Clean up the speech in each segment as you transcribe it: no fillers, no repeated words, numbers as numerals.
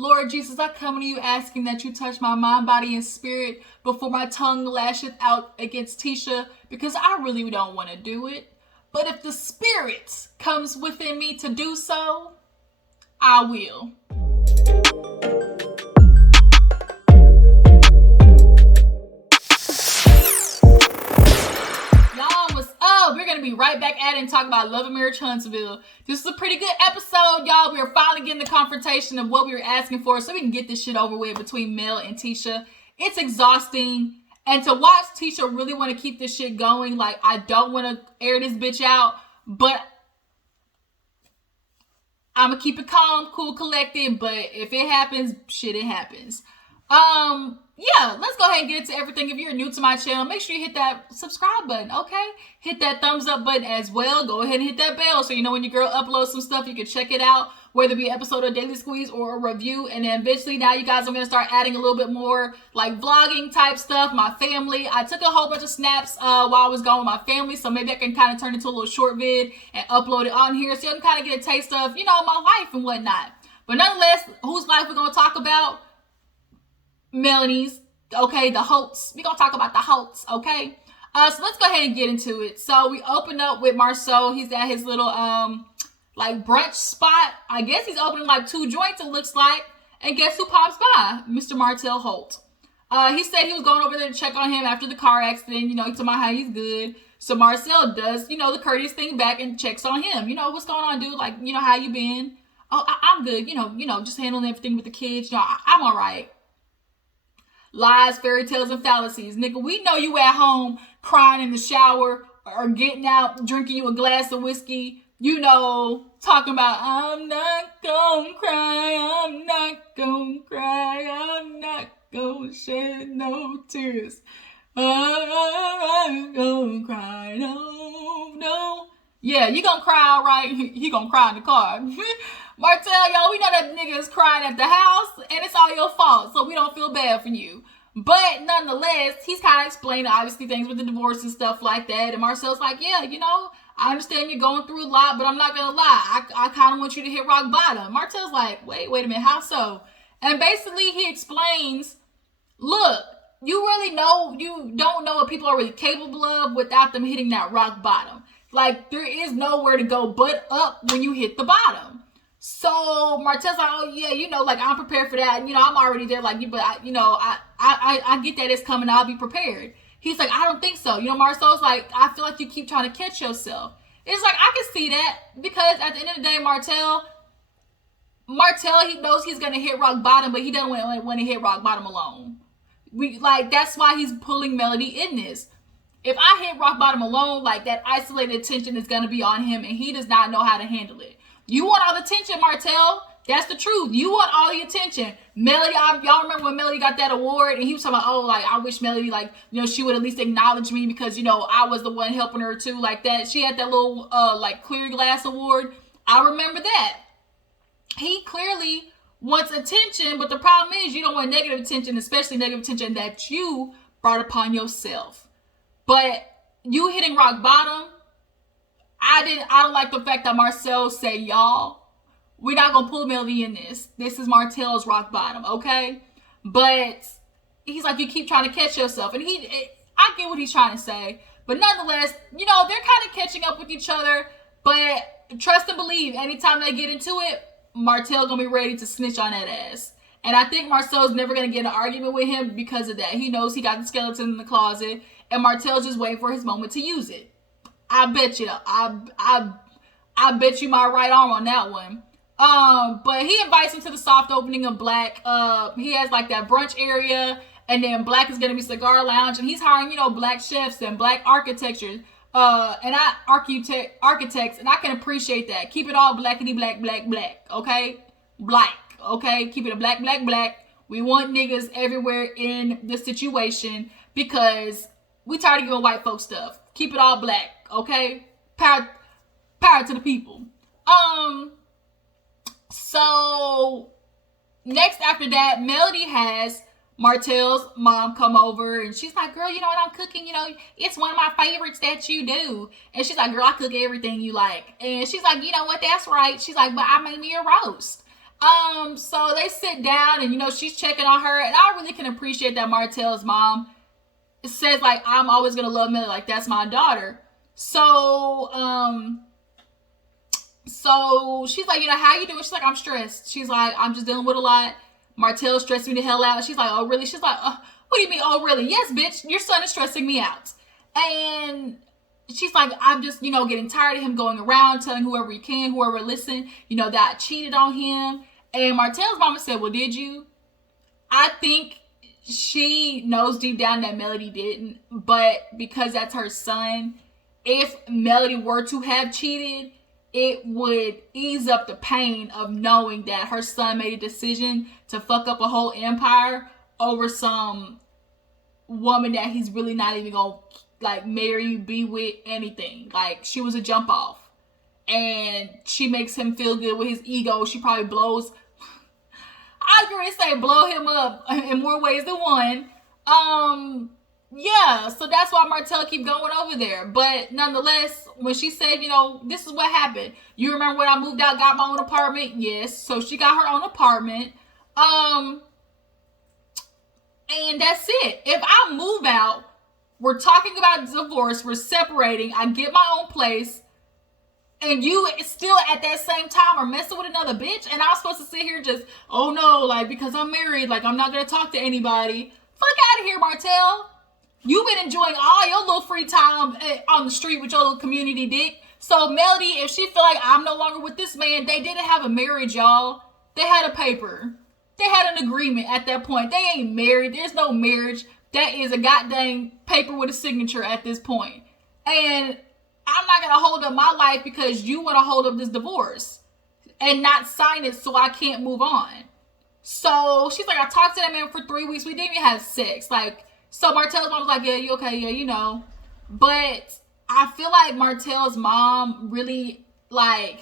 Lord Jesus, I come to you asking that you touch my mind, body, and spirit before my tongue lasheth out against Tisha, because I really don't want to do it. But if the Spirit comes within me to do so, I will. We're going to be right back at it and talk about Love and Marriage Huntsville. This is a pretty good episode, y'all. We are finally getting the confrontation of what we were asking for so we can get this shit over with between Mel and Tisha. It's exhausting. And to watch Tisha really want to keep this shit going, like, I don't want to air this bitch out, but I'm going to keep it calm, cool, collected. But if it happens, shit, it happens. Yeah, let's go ahead and get into everything. If you're new to my channel, make sure you hit that subscribe button, okay? Hit that thumbs up button as well. Go ahead and hit that bell so you know when your girl uploads some stuff, you can check it out, whether it be an episode of Daily Squeeze or a review. And then eventually now you guys, I'm going to start adding a little bit more like vlogging type stuff, my family. I took a whole bunch of snaps while I was gone with my family, so maybe I can kind of turn it into a little short vid and upload it on here so you can kind of get a taste of, you know, my life and whatnot. But nonetheless, whose life we're going to talk about? Melanie's, okay, the Holtz. We're going to talk about the Holtz, okay? So let's go ahead and get into it. So we open up with Marceau. He's at his little, like, brunch spot. I guess he's opening, like, 2 joints, it looks like. And guess who pops by? Mr. Martell Holt. He said he was going over there to check on him after the car accident. You know, he told me how he's good. So Marcel does, you know, the courteous thing back and checks on him. You know, what's going on, dude? Like, you know, how you been? Oh, I'm good. You know, just handling everything with the kids. You know, I'm all right. Lies, fairy tales, and fallacies. Nigga, we know you at home crying in the shower or getting out, drinking you a glass of whiskey, you know, talking about, I'm not gonna cry, I'm not gonna cry, I'm not gonna shed no tears. I'm gonna cry, no. Yeah, you gonna cry, all right? He gonna cry in the car. Martell, y'all, we know that nigga is crying at the house, and it's all your fault, so we don't feel bad for you. But nonetheless, he's kind of explaining, obviously, things with the divorce and stuff like that. And Marcel's like, yeah, you know, I understand you're going through a lot, but I'm not going to lie. I kind of want you to hit rock bottom. Marcel's like, wait a minute, how so? And basically, he explains, look, you don't know what people are really capable of without them hitting that rock bottom. Like, there is nowhere to go but up when you hit the bottom. So Martell's like, oh yeah, you know, like I'm prepared for that. You know, I'm already there. Like, but I get that it's coming. I'll be prepared. He's like, I don't think so. You know, Marcel's like, I feel like you keep trying to catch yourself. It's like, I can see that because at the end of the day, Martell, he knows he's gonna hit rock bottom, but he doesn't want to hit rock bottom alone. That's why he's pulling Melody in this. If I hit rock bottom alone, like that isolated attention is gonna be on him, and he does not know how to handle it. You want all the attention, Martell. That's the truth. You want all the attention. Melody, y'all remember when Melody got that award and he was talking about, oh, like, I wish Melody, like, you know, she would at least acknowledge me because, you know, I was the one helping her too, like that. She had that little, like, clear glass award. I remember that. He clearly wants attention, but the problem is you don't want negative attention, especially negative attention that you brought upon yourself. But you hitting rock bottom, I don't like the fact that Marcel said, y'all, we're not going to pull Melody in this. This is Martell's rock bottom, okay? But he's like, you keep trying to catch yourself. And I get what he's trying to say. But nonetheless, you know, they're kind of catching up with each other. But trust and believe, anytime they get into it, Martell going to be ready to snitch on that ass. And I think Marcel's never going to get in an argument with him because of that. He knows he got the skeleton in the closet. And Martell's just waiting for his moment to use it. I bet you. I bet you my right arm on that one. But he invites him to the soft opening of Black. He has like that brunch area, and then Black is gonna be cigar lounge, and he's hiring, you know, Black chefs and Black architecture, architects, and I can appreciate that. Keep it all blackity black, okay? Black, okay? Keep it a black. We want niggas everywhere in the situation because we tired of giving white folks stuff. Keep it all black, okay? Power to the people. So next after that, Melody has Martell's mom come over and she's like, girl, you know what I'm cooking? You know, it's one of my favorites that you do. And she's like, girl, I cook everything you like. And she's like, you know what? That's right. She's like, but I made me a roast. So they sit down and, you know, she's checking on her. And I really can appreciate that Martell's mom says, like, I'm always going to love Melody. Like, that's my daughter. So she's like, you know, how you doing? She's like, I'm stressed. She's like, I'm just dealing with a lot. Martell's stressing me the hell out. She's like, oh, really? She's like, what do you mean, oh, really? Yes, bitch, your son is stressing me out. And she's like, I'm just, you know, getting tired of him going around telling whoever he can, whoever listen, you know, that I cheated on him. And Martell's mama said, well, did you? I think she knows deep down that Melody didn't, but because that's her son, if Melody were to have cheated, it would ease up the pain of knowing that her son made a decision to fuck up a whole empire over some woman that he's really not even gonna, like, marry, be with, anything. Like, she was a jump off. And she makes him feel good with his ego. She probably blows, I agree to say, blow him up in more ways than one. Yeah, so that's why Martell keep going over there. But nonetheless, when she said, you know, this is what happened. You remember when I moved out, got my own apartment? Yes. So she got her own apartment. And that's it. If I move out, we're talking about divorce, we're separating, I get my own place, and you still at that same time are messing with another bitch, and I'm supposed to sit here just, oh no, like, because I'm married, like, I'm not going to talk to anybody. Fuck out of here, Martell. You've been enjoying all your little free time on the street with your little community dick. So Melody, if she feel like I'm no longer with this man, they didn't have a marriage, y'all. They had a paper. They had an agreement at that point. They ain't married. There's no marriage. That is a goddamn paper with a signature at this point. And I'm not going to hold up my life because you want to hold up this divorce and not sign it so I can't move on. So she's like, I talked to that man for 3 weeks. We didn't even have sex. Like, so Martell's mom was like, yeah, you okay? Yeah, you know. But I feel like Martell's mom really, like,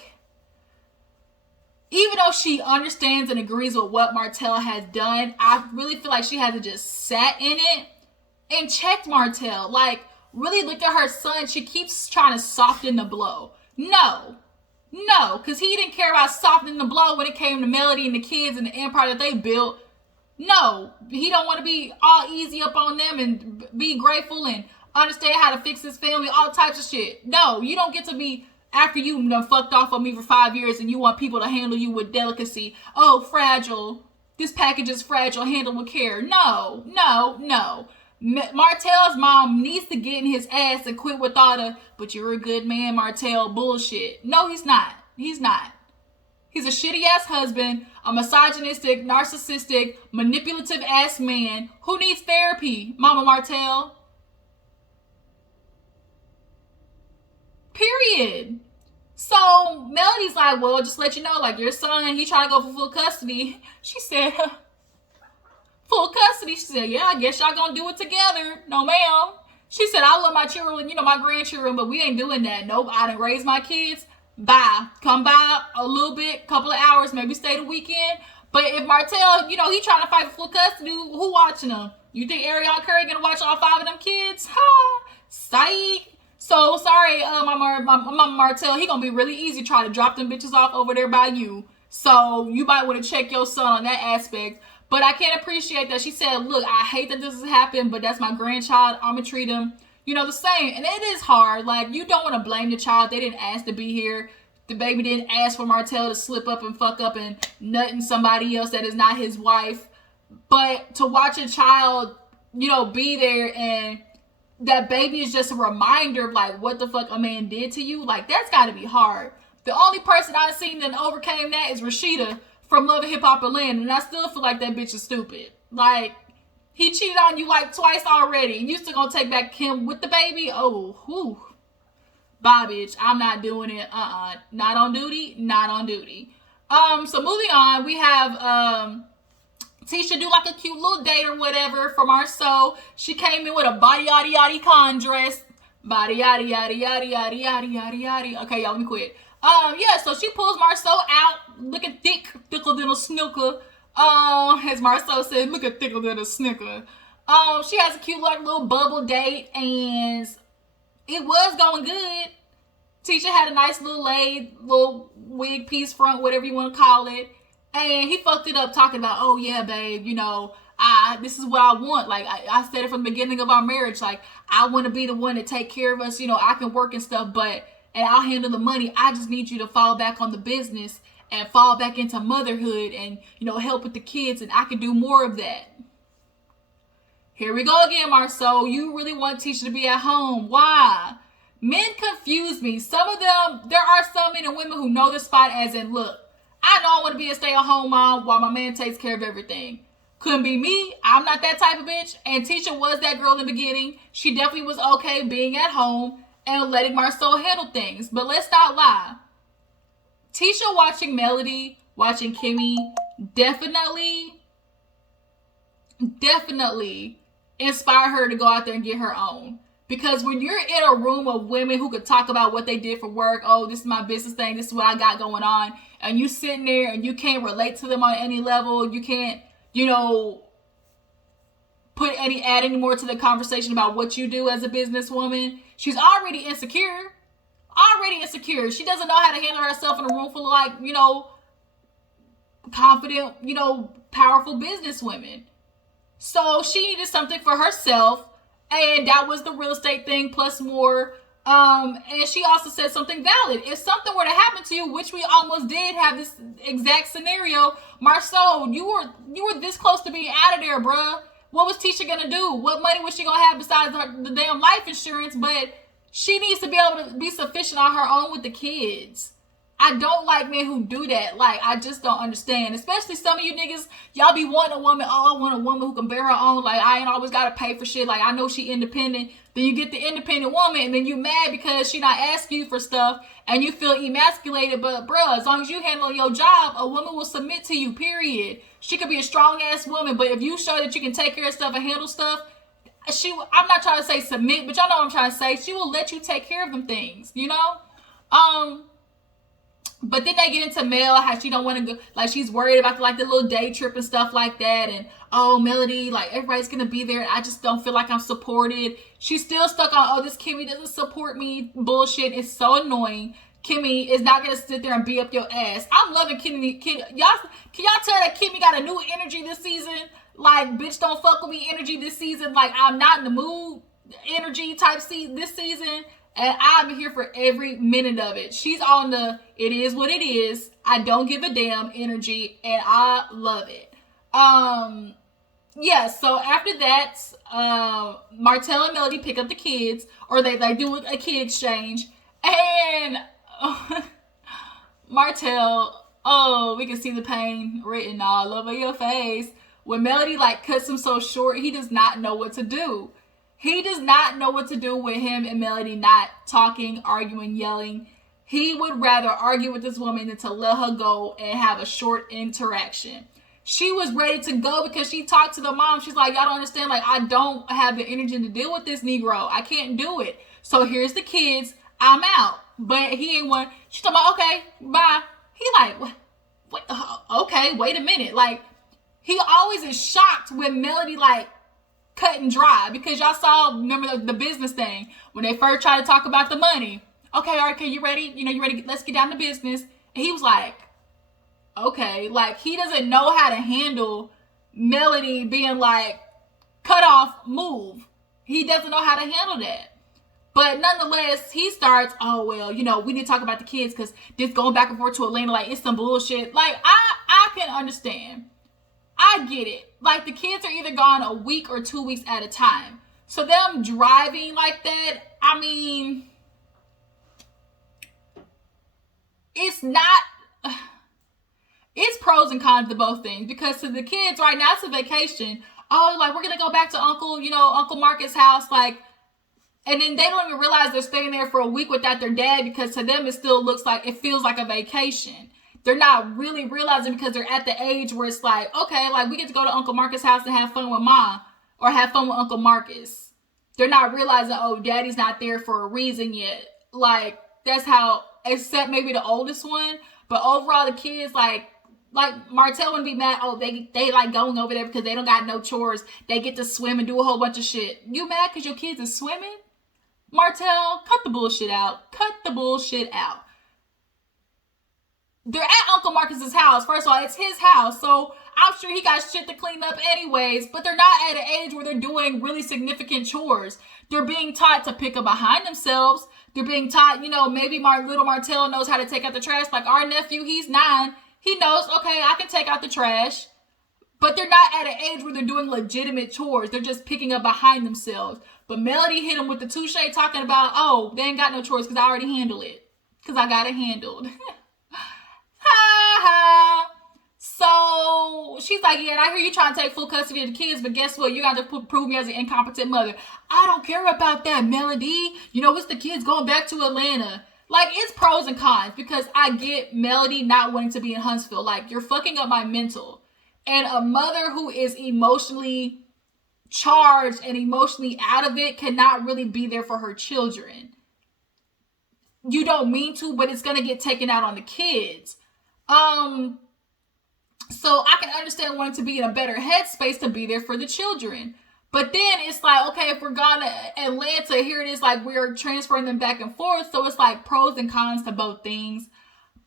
even though she understands and agrees with what Martell has done, I really feel like she had to just sat in it and checked Martell. Like, really looked at her son. She keeps trying to soften the blow. No, because he didn't care about softening the blow when it came to Melody and the kids and the empire that they built. No, he don't want to be all easy up on them and be grateful and understand how to fix his family, all types of shit. No, you don't get to be, after you done fucked off on me for 5 years and you want people to handle you with delicacy. Oh, fragile. This package is fragile. Handle with care. No. Martell's mom needs to get in his ass and quit with all the, but you're a good man, Martell, bullshit. No, he's not. He's a shitty ass husband, a misogynistic, narcissistic, manipulative ass man who needs therapy, Mama Martell. Period. So Melody's like, well, just let you know, like, your son, he trying to go for full custody. She said, full custody? She said, yeah, I guess y'all gonna do it together. No, ma'am. She said, I love my children, you know, my grandchildren, but we ain't doing that. Nope, I done raised my kids. Bye. Come by a little bit, couple of hours, maybe stay the weekend. But if Martell, you know, he trying to fight for full custody, who watching him? You think Ariana Curry gonna watch all 5 of them kids? Ha! Psych. So, sorry, Mama Martell, he gonna be really easy trying to drop them bitches off over there by you. So, you might want to check your son on that aspect. But I can appreciate that. She said, look, I hate that this has happened, but that's my grandchild. I'm gonna treat him, you know, the same. And it is hard. Like, you don't want to blame the child. They didn't ask to be here. The baby didn't ask for Martell to slip up and fuck up and nut in somebody else that is not his wife. But to watch a child, you know, be there and that baby is just a reminder of, like, what the fuck a man did to you. Like, that's got to be hard. The only person I've seen that overcame that is Rashida from Love and Hip Hop Atlanta. And I still feel like that bitch is stupid. Like, he cheated on you like twice already. And you still gonna take back him with the baby? Oh, whew. Bye, bitch. I'm not doing it. Not on duty. Not on duty. So moving on, we have Tisha do like a cute little date or whatever from our soul. She came in with a body yaddy yaddy con dress. Body yaddy yaddy yaddy yaddy yaddy yaddy yaddy. Okay, y'all, let me quit. Yeah, so she pulls Marceau out, looking thick, thicker than a snooker. As Marceau said, looking thicker than a snooker. She has a cute like little bubble date, and it was going good. Tisha had a nice little laid, little wig piece front, whatever you want to call it. And he fucked it up talking about, oh yeah, babe, you know, this is what I want. Like I said it from the beginning of our marriage. Like I want to be the one to take care of us. You know, I can work and stuff, and I'll handle the money. I just need you to fall back on the business and fall back into motherhood and, you know, help with the kids, and I can do more of that. Here we go again, Marceau. You really want Tisha to be at home. Why? Men confuse me. Some of them, there are some men and women who know the spot as in, look, I know I want to be a stay-at-home mom while my man takes care of everything. Couldn't be me. I'm not that type of bitch. And Tisha was that girl in the beginning. She definitely was okay being at home and letting Marceau handle things. But let's not lie. Tisha watching Melody, watching Kimmy, definitely inspire her to go out there and get her own. Because when you're in a room of women who could talk about what they did for work, oh, this is my business thing, this is what I got going on, and you sitting there and you can't relate to them on any level, you can't, you know, add any more to the conversation about what you do as a businesswoman, she's already insecure. She doesn't know how to handle herself in a room full of, like, you know, confident, you know, powerful businesswomen. So she needed something for herself, and that was the real estate thing plus more. And she also said something valid. If something were to happen to you, which we almost did have this exact scenario, Marceau, you were this close to being out of there, bruh. What was Tisha gonna do? What money was she gonna have besides the damn life insurance? But she needs to be able to be sufficient on her own with the kids. I don't like men who do that. Like, I just don't understand. Especially some of you niggas, y'all be wanting a woman, oh, I want a woman who can bear her own. Like, I ain't always got to pay for shit. Like, I know she independent. Then you get the independent woman, and then you mad because she not asking you for stuff, and you feel emasculated. But, bruh, as long as you handle your job, a woman will submit to you, period. She could be a strong-ass woman, but if you show that you can take care of stuff and handle stuff, I'm not trying to say submit, but y'all know what I'm trying to say. She will let you take care of them things, you know? But then they get into Mel, how she don't want to go, like she's worried about like the little day trip and stuff like that. And oh, Melody, like everybody's going to be there. And I just don't feel like I'm supported. She's still stuck on, oh, this Kimmy doesn't support me bullshit. It's so annoying. Kimmy is not going to sit there and beat up your ass. I'm loving Kimmy. Can y'all tell that Kimmy got a new energy this season? Like, bitch, don't fuck with me energy this season. Like, I'm not in the mood energy type this season. And I'm here for every minute of it. She's on the it is what it is, I don't give a damn energy, and I love it. Yeah, so after that, Martell and Melody pick up the kids, or they do a kid exchange, and Martell, oh, we can see the pain written all over your face. When Melody like cuts him so short, he does not know what to do. He does not know what to do with him and Melody not talking, arguing, yelling. He would rather argue with this woman than to let her go and have a short interaction. She was ready to go because she talked to the mom. She's like, y'all don't understand. Like, I don't have the energy to deal with this Negro. I can't do it. So here's the kids. I'm out. But he ain't one. She's talking about, okay, bye. He like, what? Okay, wait a minute. Like, he always is shocked when Melody, like, cut and dry, because y'all saw, remember the business thing when they first tried to talk about the money. Okay, all right, okay, you ready? You know, you ready? Let's get down to business. And he was like, okay, like he doesn't know how to handle Melody being like, cut off, move. He doesn't know how to handle that. But nonetheless, he starts, oh, well, you know, we need to talk about the kids because this going back and forth to Atlanta, like it's some bullshit. Like, I can understand. I get it. Like, the kids are either gone a week or 2 weeks at a time. So them driving like that, I mean, it's not, it's pros and cons to both things. Because to the kids right now, it's a vacation. Oh, like, we're going to go back to Uncle Marcus' house. Like, and then they don't even realize they're staying there for a week without their dad, because to them, it feels like a vacation. They're not really realizing, because they're at the age where it's like, okay, like we get to go to Uncle Marcus' house and have fun with Mom or have fun with Uncle Marcus. They're not realizing, oh, Daddy's not there for a reason yet. Like, that's how, except maybe the oldest one. But overall, the kids, like Martell wouldn't be mad. Oh, they like going over there because they don't got no chores. They get to swim and do a whole bunch of shit. You mad because your kids are swimming? Martell, cut the bullshit out. Cut the bullshit out. they're at Uncle Marcus's house. First of all, it's his house, so I'm sure he got shit to clean up anyways, but they're not at an age where they're doing really significant chores. They're being taught to pick up behind themselves. They're being taught, maybe little Martell knows how to take out the trash. Like our nephew, he's 9. He knows, okay, I can take out the trash. But they're not at an age where they're doing legitimate chores. They're just picking up behind themselves. But Melody hit him with the touche talking about, oh, they ain't got no chores because I already handled it. Because I got it handled. Ha ha. So she's like, yeah, and I hear you trying to take full custody of the kids, but guess what? You got to prove me as an incompetent mother. I don't care about that, Melody. It's the kids going back to Atlanta. Like, it's pros and cons because I get Melody not wanting to be in Huntsville. Like, you're fucking up my mental. And a mother who is emotionally charged and emotionally out of it cannot really be there for her children. You don't mean to, but it's going to get taken out on the kids. So I can understand wanting to be in a better headspace to be there for the children. But then it's like, okay, if we're going to Atlanta, here it is, like we're transferring them back and forth. So it's like pros and cons to both things.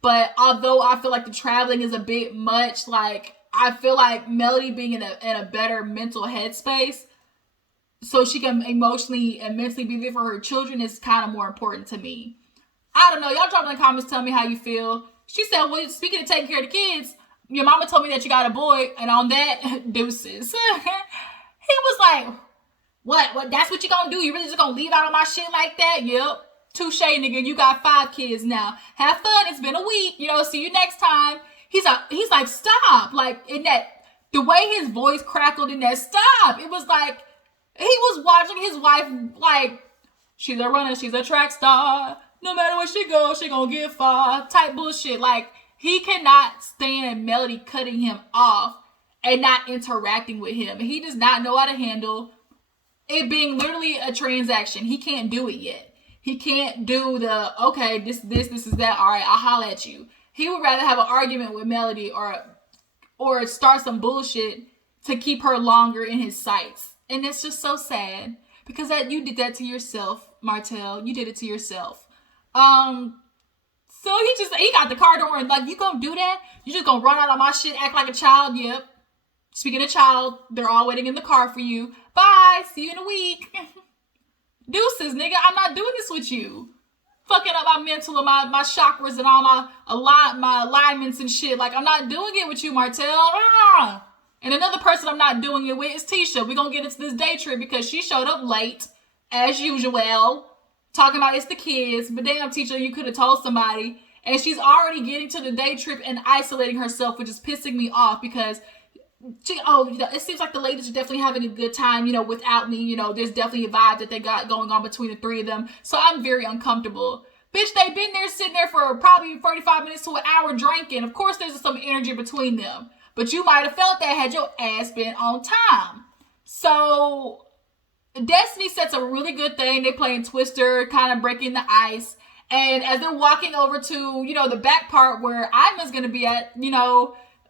But although I feel like the traveling is a bit much, like I feel like Melody being in a better mental headspace so she can emotionally and mentally be there for her children is kind of more important to me. I don't know. Y'all drop in the comments, tell me how you feel. She said, well, speaking of taking care of the kids, your mama told me that you got a boy, and on that, deuces. He was like, what? That's what you gonna do? You really just gonna leave out on my shit like that? Yep. Touche, nigga. You got 5 kids now. Have fun. It's been a week. See you next time. He's like, stop. Like, the way his voice crackled in that, stop. It was like, he was watching his wife, like, she's a runner, she's a track star. No matter where she goes, she gonna get far. Type bullshit. Like, he cannot stand Melody cutting him off and not interacting with him. He does not know how to handle it being literally a transaction. He can't do it yet. He can't do the, okay, this is that. All right, I'll holler at you. He would rather have an argument with Melody or start some bullshit to keep her longer in his sights. And it's just so sad because you did that to yourself, Martell. You did it to yourself. So he got the car door and like, you gonna do that? You just gonna run out of my shit, act like a child? Yep. Speaking of child, they're all waiting in the car for you. Bye. See you in a week. Deuces, nigga. I'm not doing this with you. Fucking up my mental and my chakras and all my alignments and shit. Like, I'm not doing it with you, Martell. And another person I'm not doing it with is Tisha. We're gonna get into this day trip because she showed up late, as usual. Talking about it's the kids, but damn, Tisha, you could have told somebody. And she's already getting to the day trip and isolating herself, which is pissing me off because, it seems like the ladies are definitely having a good time, without me. There's definitely a vibe that they got going on between the 3 of them. So I'm very uncomfortable. Bitch, they've been there sitting there for probably 45 minutes to an hour drinking. Of course, there's some energy between them. But you might have felt that had your ass been on time. So Destiny sets a really good thing. They playing Twister, kind of breaking the ice. And as they're walking over to, the back part where Iman's going to be at,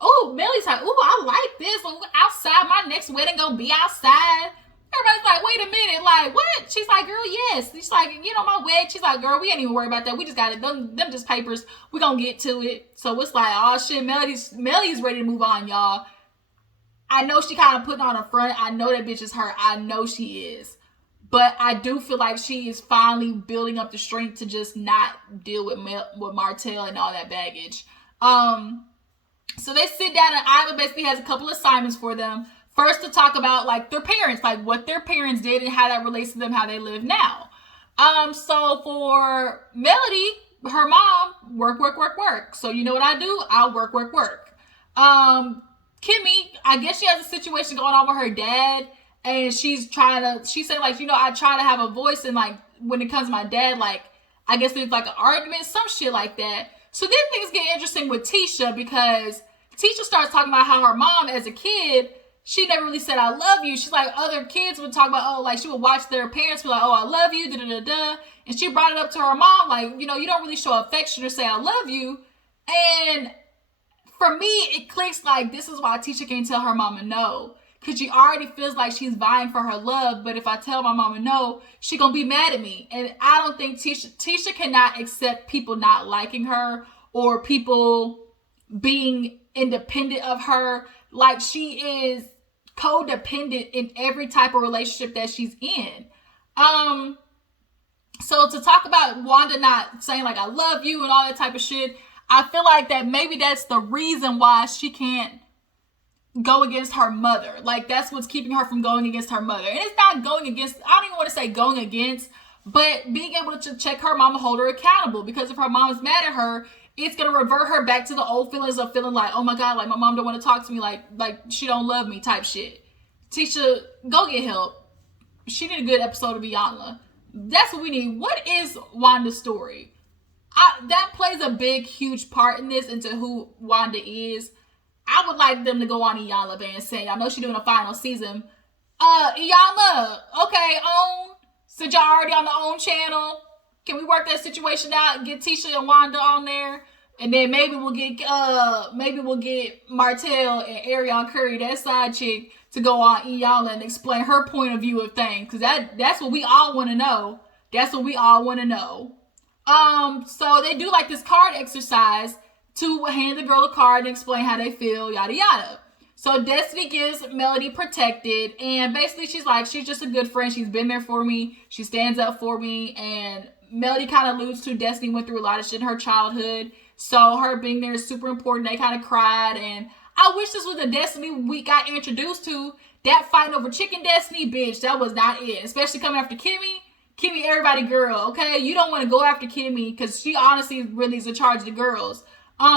oh, Melly's like, ooh, I like this. Like, outside, my next wedding going to be outside. Everybody's like, wait a minute. Like, what? She's like, girl, yes. She's like, my wedding. She's like, girl, we ain't even worry about that. We just got it. Them just papers. We going to get to it. So it's like, oh, shit, Melly's ready to move on, y'all. I know she kind of putting on a front. I know that bitch is her. I know she is. But I do feel like she is finally building up the strength to just not deal with Martell and all that baggage. So they sit down and Iman basically has a couple assignments for them. First, to talk about like their parents, like what their parents did and how that relates to them, how they live now. So for Melody, her mom, work. So you know what I do? I'll work. Kimmy, I guess she has a situation going on with her dad, and she said like, I try to have a voice, and like when it comes to my dad, like I guess there's like an argument, some shit like that. So then things get interesting with Tisha because Tisha starts talking about how her mom as a kid, she never really said I love you. She's like, other kids would talk about, oh, like she would watch their parents be like, oh, I love you, da-da-da-da. And she brought it up to her mom, like, you don't really show affection or say I love you. And for me, it clicks like this is why Tisha can't tell her mama no. Because she already feels like she's vying for her love. But if I tell my mama no, she gonna be mad at me. And I don't think Tisha cannot accept people not liking her or people being independent of her. Like, she is codependent in every type of relationship that she's in. So to talk about Wanda not saying like I love you and all that type of shit, I feel like that maybe that's the reason why she can't go against her mother. Like, that's what's keeping her from going against her mother. And it's not going against, I don't even want to say going against, but being able to check her mom and hold her accountable. Because if her mom is mad at her, it's going to revert her back to the old feelings of feeling like, oh my God, like my mom don't want to talk to me, like she don't love me type shit. Tisha, go get help. She did a good episode of Iyanla. That's what we need. What is Wanda's story? That plays a big, huge part in this, into who Wanda is. I would like them to go on Iyanla Band saying, I know she's doing a final season. Iyanla, okay, since y'all already on the OWN channel, can we work that situation out and get Tisha and Wanda on there? And then maybe we'll get Martell and Ariana Curry, that side chick, to go on Iyanla and explain her point of view of things. Because that's what we all want to know. That's what we all want to know. So they do like this card exercise to hand the girl a card and explain how they feel, yada yada. So Destiny gives Melody Protected, and basically she's like, she's just a good friend. She's been there for me. She stands up for me. And Melody kind of alludes to Destiny went through a lot of shit in her childhood. So her being there is super important. They kind of cried. And I wish this was the Destiny we got introduced to. That fighting over Chicken Destiny, bitch, that was not it. Especially coming after Kimmy. Kimmy, everybody girl, okay? You don't want to go after Kimmy because she honestly really is in charge of the girls. But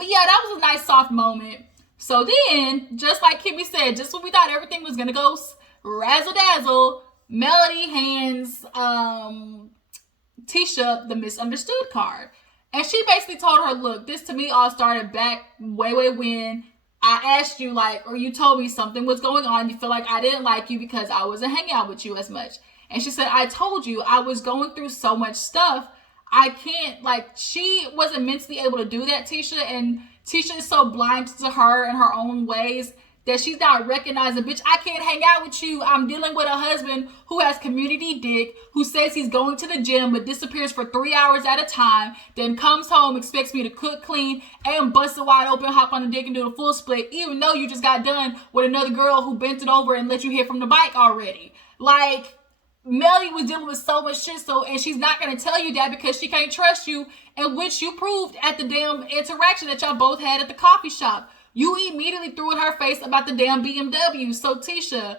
yeah, that was a nice soft moment. So then, just like Kimmy said, just when we thought everything was gonna go razzle dazzle, Melody hands Tisha the misunderstood card. And she basically told her, look, this to me all started back way when I asked you, like, or you told me something was going on. You feel like I didn't like you because I wasn't hanging out with you as much. And she said, I told you I was going through so much stuff. I can't, like, she wasn't mentally able to do that, Tisha. And Tisha is so blind to her in her own ways that she's not recognizing, bitch, I can't hang out with you. I'm dealing with a husband who has community dick, who says he's going to the gym, but disappears for 3 hours at a time, then comes home, expects me to cook, clean, and bust it wide open, hop on the dick and do a full split, even though you just got done with another girl who bent it over and let you hit from the bike already. Like, Melly was dealing with so much shit, and she's not going to tell you that because she can't trust you, and which you proved at the damn interaction that y'all both had at the coffee shop. You immediately threw in her face about the damn BMW. So, Tisha,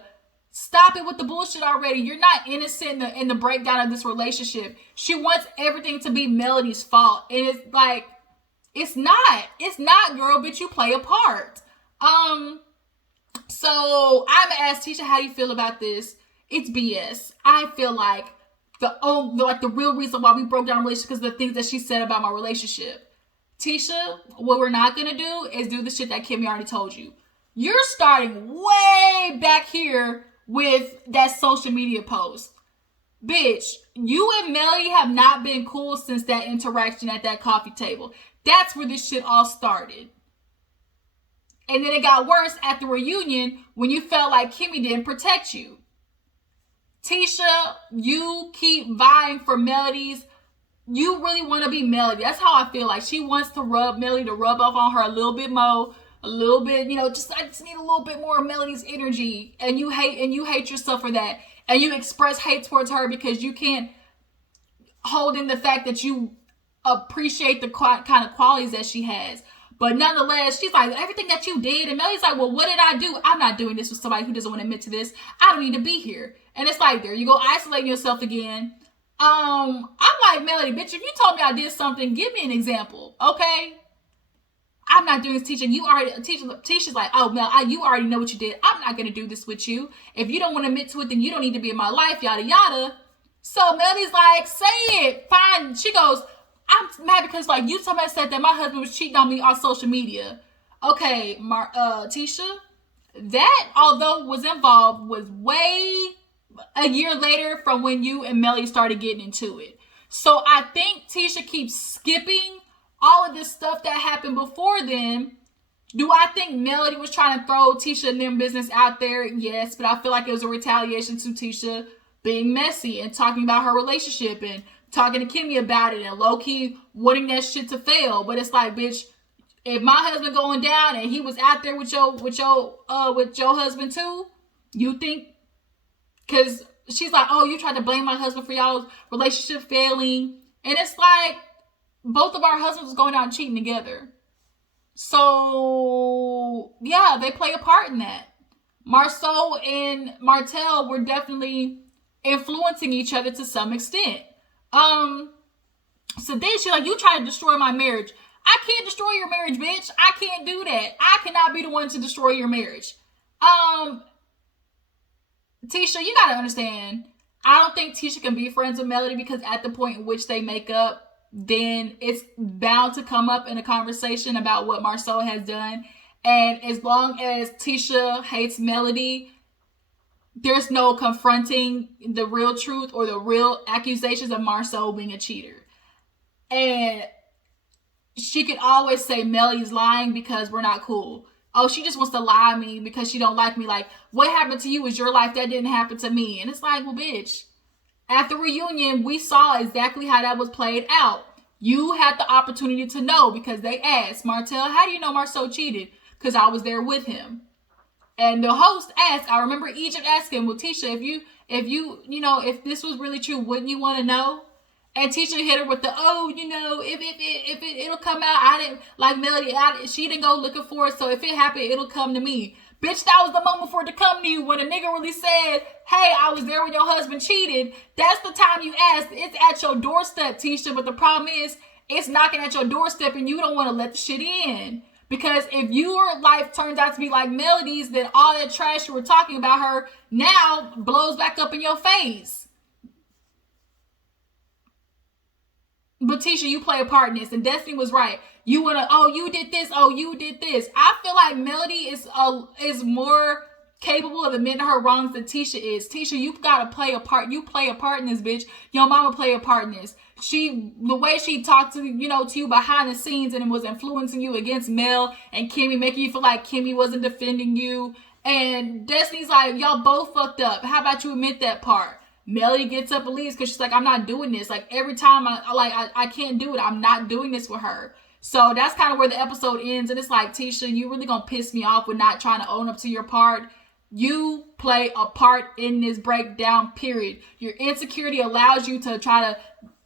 stop it with the bullshit already. You're not innocent in the breakdown of this relationship. She wants everything to be Melody's fault. And it's like, it's not. It's not, girl, but you play a part. So, I'm going to ask Tisha, how do you feel about this? It's BS. I feel like the real reason why we broke down a relationship because of the things that she said about my relationship. Tisha, what we're not going to do is do the shit that Kimmy already told you. You're starting way back here with that social media post. Bitch, you and Melly have not been cool since that interaction at that coffee table. That's where this shit all started. And then it got worse at the reunion when you felt like Kimmy didn't protect you. Tisha, you keep vying for Melody's. You really want to be Melody. That's how I feel like. She wants to rub Melody to rub off on her a little bit more, a little bit, I just need a little bit more of Melody's energy. And you hate yourself for that. And you express hate towards her because you can't hold in the fact that you appreciate the kind of qualities that she has. But nonetheless, she's like, everything that you did. And Melody's like, well, what did I do? I'm not doing this with somebody who doesn't want to admit to this. I don't need to be here. And it's like, there you go, isolating yourself again. I'm like, Melody, bitch, if you told me I did something, give me an example, okay? I'm not doing this, Tisha. Tisha's like, oh, Mel, you already know what you did. I'm not going to do this with you. If you don't want to admit to it, then you don't need to be in my life, yada, yada. So Melody's like, say it. Fine. She goes, I'm mad because, like, you told me said that my husband was cheating on me on social media. Okay, Tisha, that, although was involved, was way a year later from when you and Melly started getting into it. So I think Tisha keeps skipping all of this stuff that happened before then. Do I think Melody was trying to throw Tisha and them business out there? Yes, but I feel like it was a retaliation to Tisha being messy and talking about her relationship and talking to Kimmy about it and low-key wanting that shit to fail. But it's like, bitch, if my husband going down and he was out there with your husband too, you think, because she's like, oh, you tried to blame my husband for y'all's relationship failing. And it's like, both of our husbands was going out cheating together. So, yeah, they play a part in that. Marceau and Martell were definitely influencing each other to some extent. So then she's like, you try to destroy my marriage. I can't destroy your marriage, bitch. I can't do that. I cannot be the one to destroy your marriage. Tisha, you gotta understand, I don't think Tisha can be friends with Melody, because at the point in which they make up, then it's bound to come up in a conversation about what Marceau has done. And as long as Tisha hates Melody, there's no confronting the real truth or the real accusations of Marceau being a cheater. And she can always say Melody's lying because we're not cool. Oh, she just wants to lie to me because she don't like me. Like, what happened to you is your life. That didn't happen to me. And it's like, well, bitch, at the reunion, we saw exactly how that was played out. You had the opportunity to know, because they asked Martell, how do you know Marceau cheated? Because I was there with him. And the host asked, I remember Egypt asking, well, Tisha, if this was really true, wouldn't you want to know? And Tisha hit her with the, if it'll come out, I didn't, like Melody, she didn't go looking for it, so if it happened, it'll come to me. Bitch, that was the moment for it to come to you, when a nigga really said, hey, I was there when your husband cheated. That's the time you asked. It's at your doorstep, Tisha, but the problem is, it's knocking at your doorstep and you don't want to let the shit in. Because if your life turns out to be like Melody's, then all that trash you were talking about her now blows back up in your face. But Tisha, you play a part in this, and Destiny was right. You want to, oh, you did this, oh, you did this. I feel like Melody is more capable of admitting her wrongs than Tisha is. Tisha, you gotta play a part. You play a part in this, bitch. Your mama play a part in this. The way she talked to you behind the scenes, and it was influencing you against Mel and Kimmy, making you feel like Kimmy wasn't defending you. And Destiny's like, y'all both fucked up. How about you admit that part? Melody gets up and leaves because she's like, I'm not doing this. Like, every time I can't do it. I'm not doing this with her. So that's kind of where the episode ends. And it's like, Tisha, you really gonna piss me off with not trying to own up to your part. You play a part in this breakdown, period. Your insecurity allows you to try to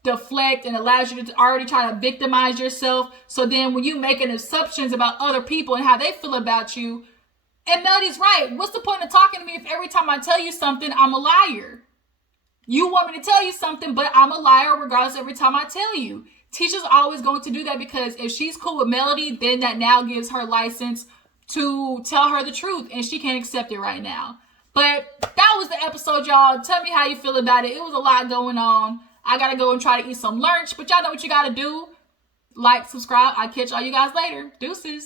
deflect and allows you to already try to victimize yourself. So then when you making assumptions about other people and how they feel about you, and Melody's right. What's the point of talking to me if every time I tell you something, I'm a liar? You want me to tell you something, but I'm a liar regardless every time I tell you. Tisha's always going to do that, because if she's cool with Melody, then that now gives her license to tell her the truth, and she can't accept it right now. But that was the episode, y'all. Tell me how you feel about it. It was a lot going on. I gotta go and try to eat some lunch, but y'all know what you gotta do. Like, subscribe. I'll catch all you guys later. Deuces.